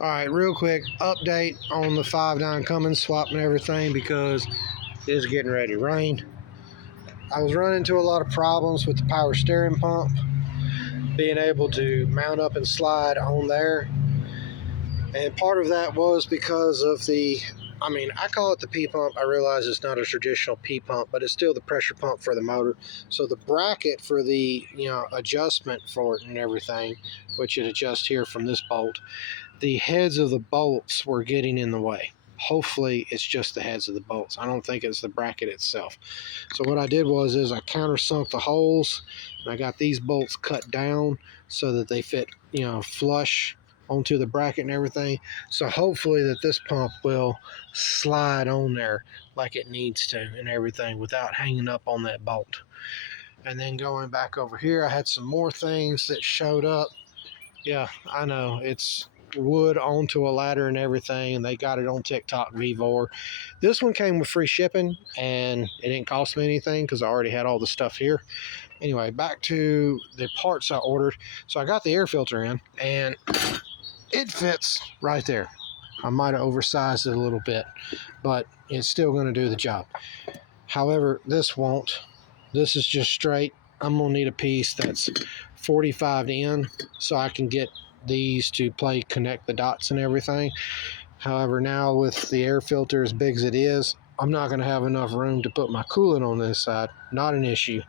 All right, real quick update on the 5.9 Cummins swap and everything because it is getting ready to rain. I was running into a lot of problems with the power steering pump, being able to mount up and slide on there. And part of that was because of I call it the P pump. I realize it's not a traditional P pump, but it's still the pressure pump for the motor. So the bracket for the adjustment for it and everything, which it adjusts here from this bolt, the heads of the bolts were getting in the way. Hopefully it's just the heads of the bolts. I don't think it's the bracket itself. So what I did is I countersunk the holes, and I got these bolts cut down so that they fit flush onto the bracket and everything. So hopefully that this pump will slide on there like it needs to and everything without hanging up on that bolt. And then going back over here, I had some more things that showed up. Yeah, I know, it's wood onto a ladder and everything, and they got it on TikTok Vevor. This one came with free shipping, and it didn't cost me anything because I already had all the stuff here. Anyway, back to the parts I ordered. So I got the air filter in, and it fits right there. I might have oversized it a little bit, but it's still going to do the job. However, this won't. This is just straight. I'm going to need a piece that's 45 in so I can get these to connect the dots and everything. However, now with the air filter as big as it is, I'm not going to have enough room to put my coolant on this side. Not an issue,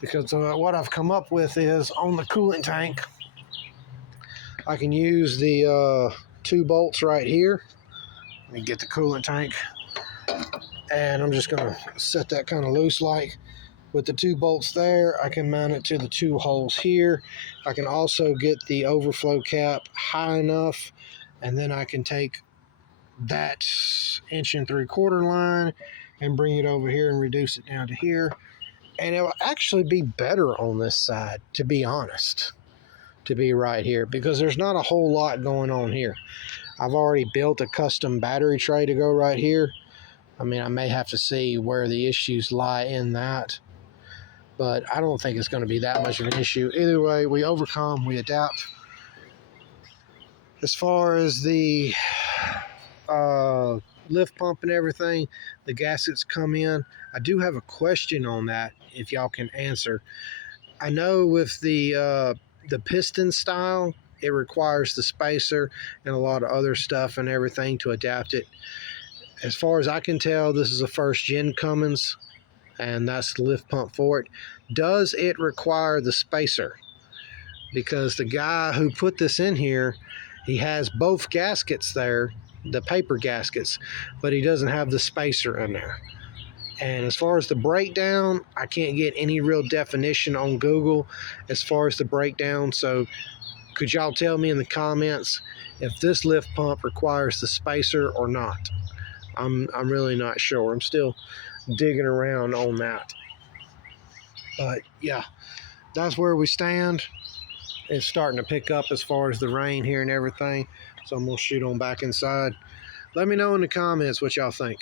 because what I've come up with is on the coolant tank, I can use the 2 bolts right here. Let me get the coolant tank, and I'm just going to set that kind of loose like. With the 2 bolts there, I can mount it to the 2 holes here. I can also get the overflow cap high enough, and then I can take that 1 3/4 line and bring it over here and reduce it down to here. And it will actually be better on this side, to be honest, to be right here, because there's not a whole lot going on here. I've already built a custom battery tray to go right here. I may have to see where the issues lie in that, but I don't think it's going to be that much of an issue. Either way, we overcome, we adapt. As far as the lift pump and everything, the gaskets come in. I do have a question on that, if y'all can answer. I know with the piston style, it requires the spacer and a lot of other stuff and everything to adapt it. As far as I can tell, this is a first gen Cummins, and that's the lift pump for it. Does it require the spacer? Because the guy who put this in here, he has both gaskets there, the paper gaskets, but he doesn't have the spacer in there. And as far as the breakdown, I can't get any real definition on Google as far as the breakdown. So could y'all tell me in the comments if this lift pump requires the spacer or not? I'm really not sure. I'm still digging around on that. But yeah, that's where we stand. It's starting to pick up as far as the rain here and everything, so I'm gonna shoot on back inside. Let me know in the comments what y'all think.